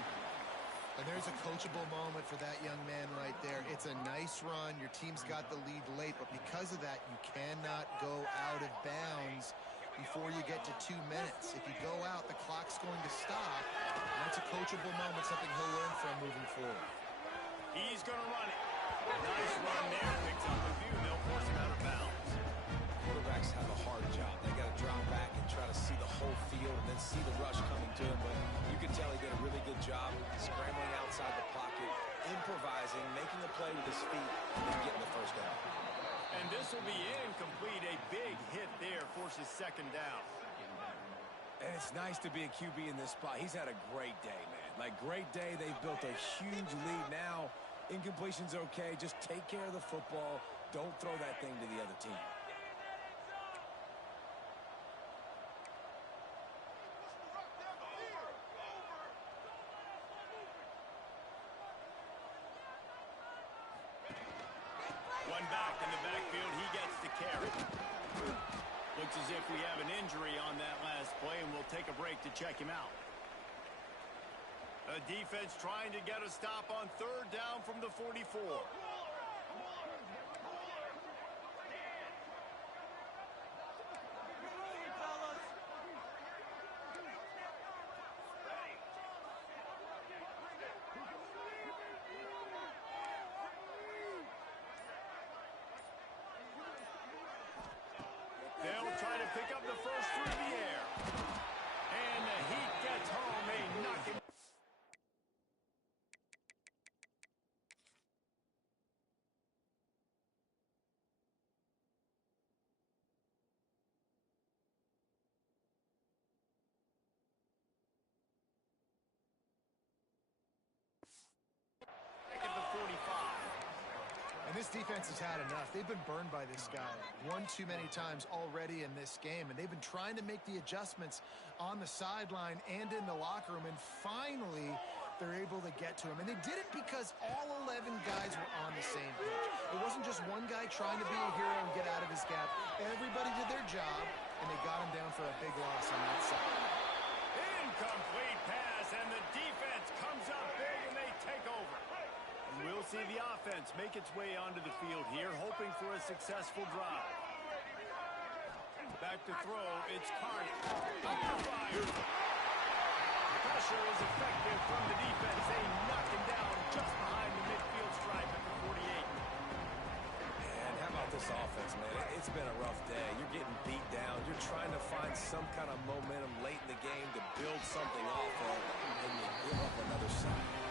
And there's a coachable moment for that young man right there. It's a nice run. Your team's got the lead late, but because of that, you cannot go out of bounds before you get to 2 minutes. If you go out, the clock's going to stop. And that's a coachable moment, something he'll learn from moving forward. He's going to run it. Nice run there. Picks up a few. They'll force him out of bounds. Quarterbacks have a hard job. They got to drop back and try to see the whole field and then see the rush coming to him. But you can tell he did a really good job scrambling outside the pocket, improvising, making a play with his feet, and then getting the first down. And this will be incomplete. A big hit there forces second down. And it's nice to be a QB in this spot. He's had a great day, man. Like, great day. They've built a huge lead now. Incompletion's okay. Just take care of the football. Don't throw that thing to the other team. One back in the backfield. He gets the carry. Looks as if we have an injury on that last play, and we'll take a break to check him out. A defense trying to get a stop on third down from the 44. This defense has had enough. They've been burned by this guy one too many times already in this game, and they've been trying to make the adjustments on the sideline and in the locker room, and finally they're able to get to him. And they did it because all 11 guys were on the same page. It wasn't just one guy trying to be a hero and get out of his gap. Everybody did their job, and they got him down for a big loss on that side. Incomplete pass, and the defense comes up big, and they take over. And we'll see the offense make its way onto the field here, hoping for a successful drive. Back to throw, it's Carney. Fires. Pressure is effective from the defense. They knock him down just behind the midfield stripe at the 48. And how about this offense, man? It's been a rough day. You're getting beat down. You're trying to find some kind of momentum late in the game to build something off of, and you give up another side.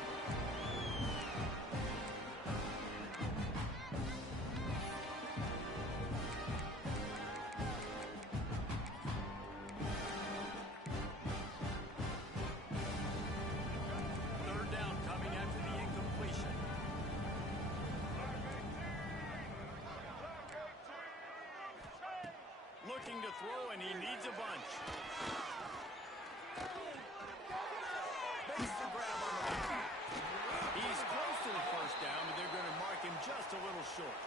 Third down coming after the incompletion. Looking to throw, and he needs a bunch. Makes the grab on the line. He's close to the first down, but they're going to mark him just a little short.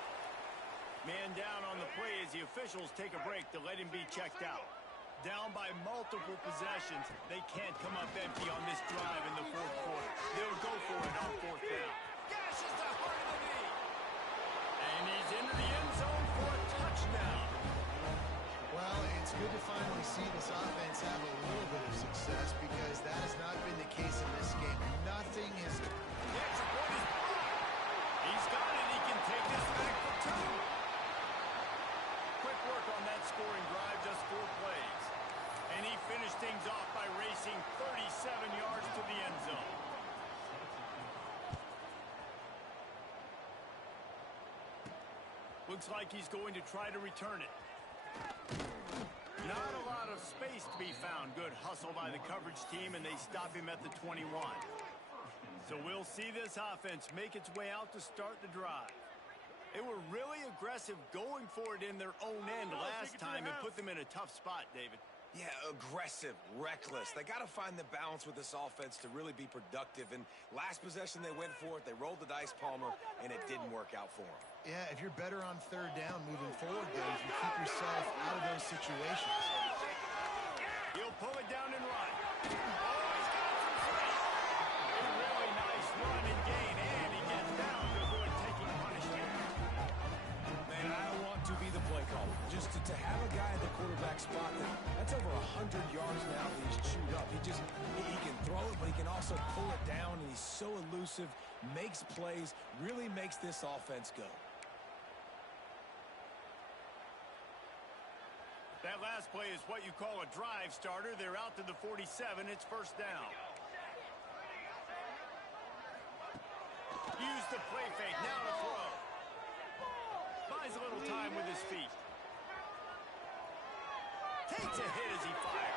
Man down on the play as the officials take a break to let him be checked out. Down by multiple possessions, they can't come up empty on this drive in the fourth quarter. They'll go for it on fourth down. Gashes the heart of the knee. And he's into the end zone for a touchdown. Well, it's good to finally see this offense have a little bit of success because that has not been the case in this game. Nothing is... The extra point is blocked. He's got it. He can take this back for two. Quick work on that scoring drive, just 4 plays. And he finished things off by racing 37 yards to the end zone. Looks like he's going to try to return it. Not a lot of space to be found. Good hustle by the coverage team, and they stop him at the 21. So we'll see this offense make its way out to start the drive. They were really aggressive going for it in their own end last time and put them in a tough spot, David. Yeah, aggressive, reckless. They got to find the balance with this offense to really be productive. And last possession, they went for it. They rolled the dice, Palmer, and it didn't work out for them. Yeah, if you're better on third down moving forward, Dave, you keep yourself out of those situations. He'll pull it down and run. Oh, he's got some space. A really nice run and gain, and he gets down to avoid taking punishment. Man, I want to be the play caller. Just to have a guy at the quarterback spot, that's over 100 yards now that he's chewed up. He can throw it, but he can also pull it down, and he's so elusive, makes plays, really makes this offense go. That last play is what you call a drive starter. They're out to the 47. It's first down. Use the play fake. Now to throw. Buys a little time with his feet. Takes a hit as he fires.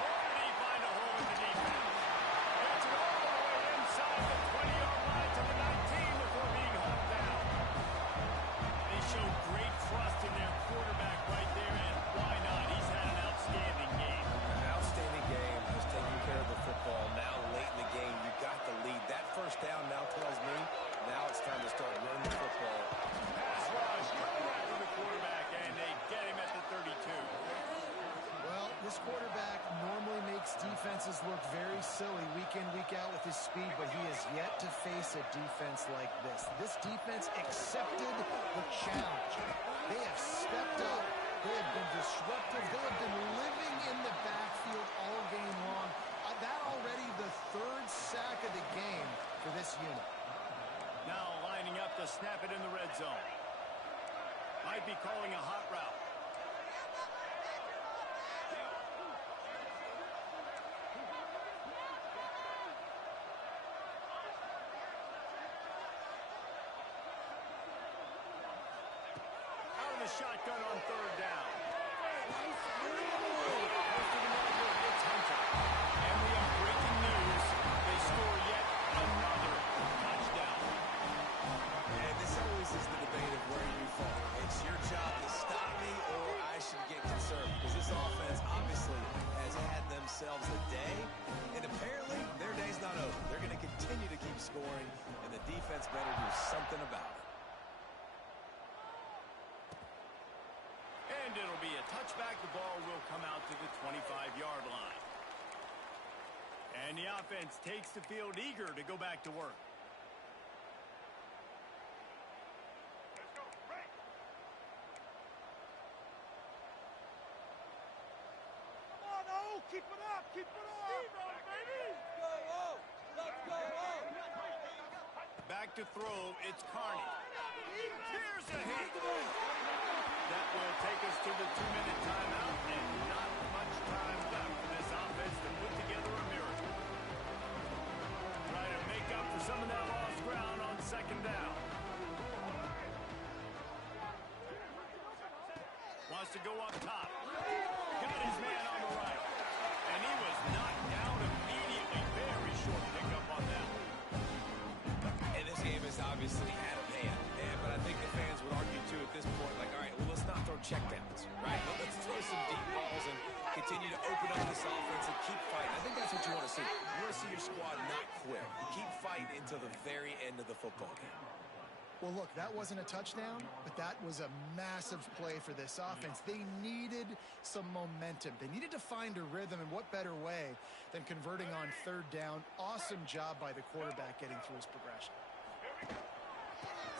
Or did he find a hole in the defense? Gets it all the way inside the 20-yard line to the 19 before being hauled down. They show great trust in their quarterback right there, and why not? He's had an outstanding game. An outstanding game, has taken care of the football. Now late in the game, you got the lead. That first down now tells me now it's time to start running the football. Pass rush coming after the quarterback, and they get him at the 32. Well, this quarterback normally makes defenses look very silly week in, week out with his speed, but he has yet to face a defense like this. This defense accepted the challenge. They have stepped up. They have been disruptive. They have been living in the backfield all game long. That already the third sack of the game for this unit. Now lining up to snap it in the red zone. Might be calling a hot route. Out of the shotgun on third down. It's Hunter. And we have breaking news. They score yet another touchdown. And this always is the defense better do something about it. And it'll be a touchback. The ball will come out to the 25-yard line. And the offense takes the field eager to go back to work. Keep it up! Keep it up! Baby! Let's go, oh! Let's go, oh! Back to throw, it's Carney. Here's a hit. That will take us to the 2-minute timeout, and not much time left for this offense to put together a miracle. Try to make up for some of that lost ground on second down. Wants to go up top. Got his man on the right. And he was knocked down immediately. Very short pickup on that. And this game is obviously out of hand. But I think the fans would argue, too, at this point, like, all right, well, let's not throw checkdowns, right? Let's throw some deep balls and continue to open up this offense and keep fighting. I think that's what you want to see. You want to see your squad not quit. Keep fighting until the very end of the football game. Well, look, that wasn't a touchdown, but that was a massive play for this offense. They needed some momentum. They needed to find a rhythm, and what better way than converting on third down. Awesome job by the quarterback getting through his progression.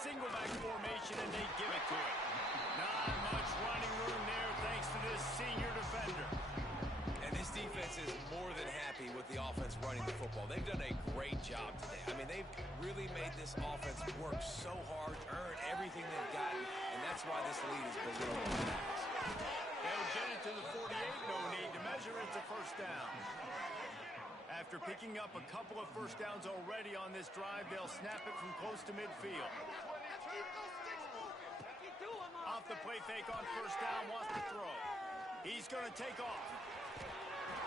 Single back formation, and they give it to him. Not much running room there thanks to this senior defender. And this defense is more than happy with the offense running the football. They've done a great job today. I mean, they've really made this offense work so hard, earn everything they've gotten, and that's why this lead is believable. They'll get it to the 48, no need to measure. It's a first down. After picking up a couple of first downs already on this drive, they'll snap it from close to midfield. Off the play fake on first down, wants to throw. He's going to take off.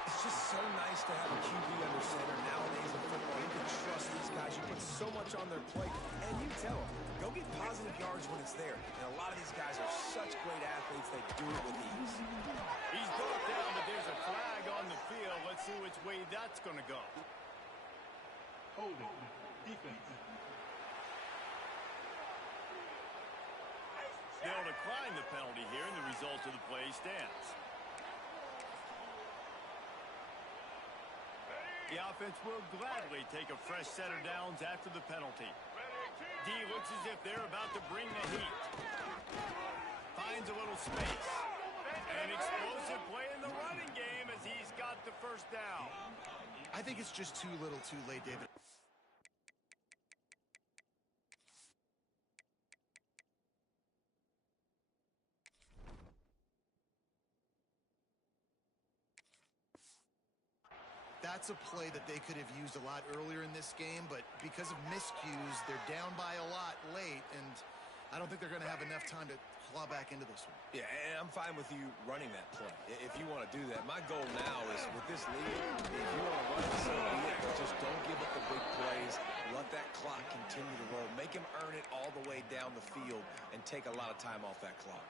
It's just so nice to have a QB under center nowadays in football. You can trust these guys. You put so much on their plate, and you tell them, go get positive yards when it's there. And a lot of these guys are such great athletes, they do it with ease. He's brought down, but there's a flag on the field. Let's see which way that's going to go. Holding. Defense. They'll decline the penalty here, and the result of the play stands. The offense will gladly take a fresh set of downs after the penalty. D looks as if they're about to bring the heat. Finds a little space. An explosive play in the running game as he's got the first down. I think it's just too little too late, David. That's a play that they could have used a lot earlier in this game, but because of miscues, they're down by a lot late, and I don't think they're going to have enough time to claw back into this one. Yeah, and I'm fine with you running that play if you want to do that. My goal now is with this lead, if you want to run it, so be it, but just don't give up the big plays. Let that clock continue to roll. Make him earn it all the way down the field and take a lot of time off that clock.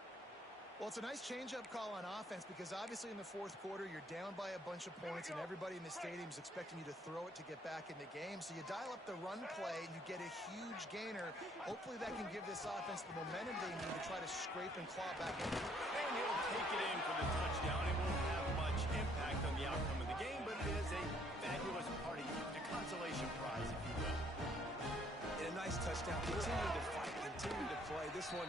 Well, it's a nice change-up call on offense because obviously in the fourth quarter, you're down by a bunch of points and everybody in the stadium is expecting you to throw it to get back in the game. So you dial up the run play and you get a huge gainer. Hopefully that can give this offense the momentum they need to try to scrape and claw back in. And he'll take it in for the touchdown. It won't have much impact on the outcome of the game, but it is a fabulous party, a consolation prize, if you will. And a nice touchdown. Continue to fight, continue to play. This one,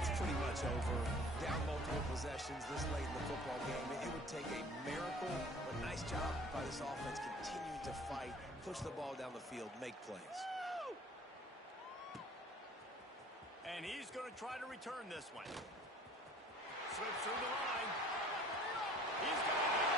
it's pretty much over. Down multiple possessions this late in the football game. It would take a miracle, but nice job by this offense continuing to fight, push the ball down the field, make plays. And he's going to try to return this one. Slips through the line. He's got it.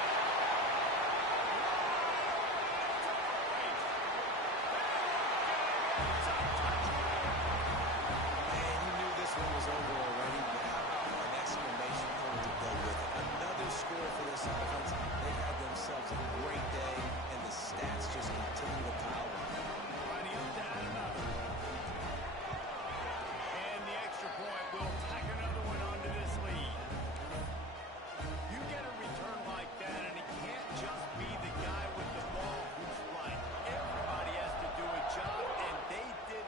And you knew this one was over already, but how about an exclamation point to go with it? Another score for this offense. They've had themselves a great day, and the stats just continue to pile up. Running up to add another. And the extra point will tack another one onto this lead. You get a return like that, and it can't just be the guy with the ball who's right. Everybody has to do a job, and they did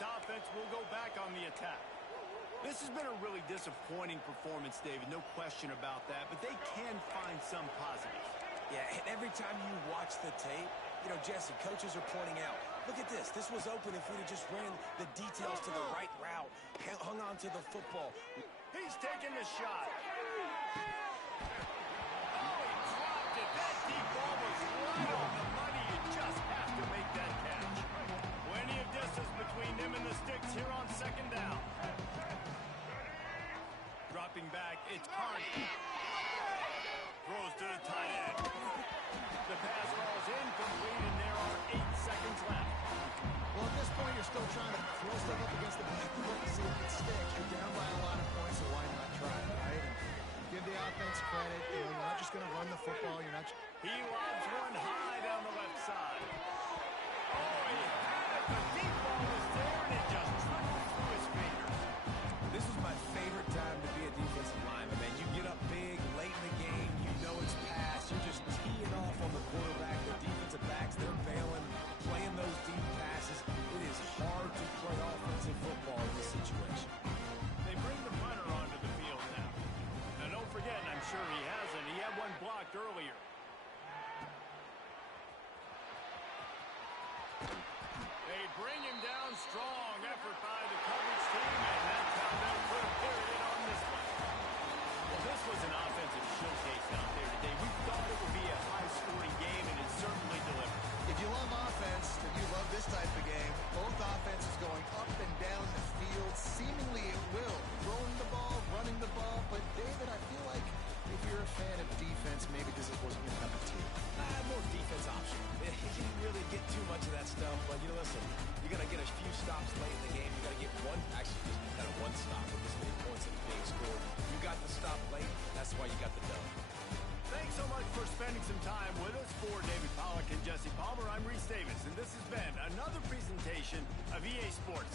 this offense will go back on the attack. This has been a really disappointing performance, David. No question about that, but they can find some positives. Yeah, and every time you watch the tape, you know, Jesse, coaches are pointing out, look at this. This was open if we'd have just ran the details to the right route, hung on to the football. He's taking the shot. Oh, he dropped it. That deep ball was right on the money. You just have to make that catch. Plenty of distance between them and the sticks here on second down. Dropping back, it's Carney. Throws to the tight end. The pass falls incomplete, and there are 8 seconds left. Well, at this point, you're still trying to throw stuff up against the back foot and see if it sticks. You're down by a lot of points, so why not try it, right? And give the offense credit. You know, you're not just going to run the football. You're not. He lobs one high down the left side. Oh, he had it. The deep ball was there, and it just trickled through his fingers. This was my favorite time to be a defensive lineman, man. You get up big, late in the game, you know it's past. You're just teeing off on the quarterback. The defensive backs, they're bailing, playing those deep passes. It is hard to play offensive football in this situation. They bring the punter onto the field now. Now, don't forget, and I'm sure he hasn't, he had one blocked earlier. They bring him down strong. Effort by the coverage team, and that's how they'll put a period on this one. Well, this was an offensive showcase out there today. We thought it would be a high-scoring game, and it certainly delivered. If you love offense, then you love this type of game. Both offenses going up and down the field, seemingly at will. Throwing the ball, running the ball. But, David, I feel like if you're a fan of defense, maybe this wasn't your cup of tea. More defense option. You didn't really get too much of that stuff, but, you know, listen, you got to get a few stops late in the game. You got to get actually just kind of one stop with this many points that are being scored. You got the stop late. That's why you got the dub. Thanks so much for spending some time with us. For David Pollack and Jesse Palmer, I'm Reese Davis, and this has been another presentation of EA Sports.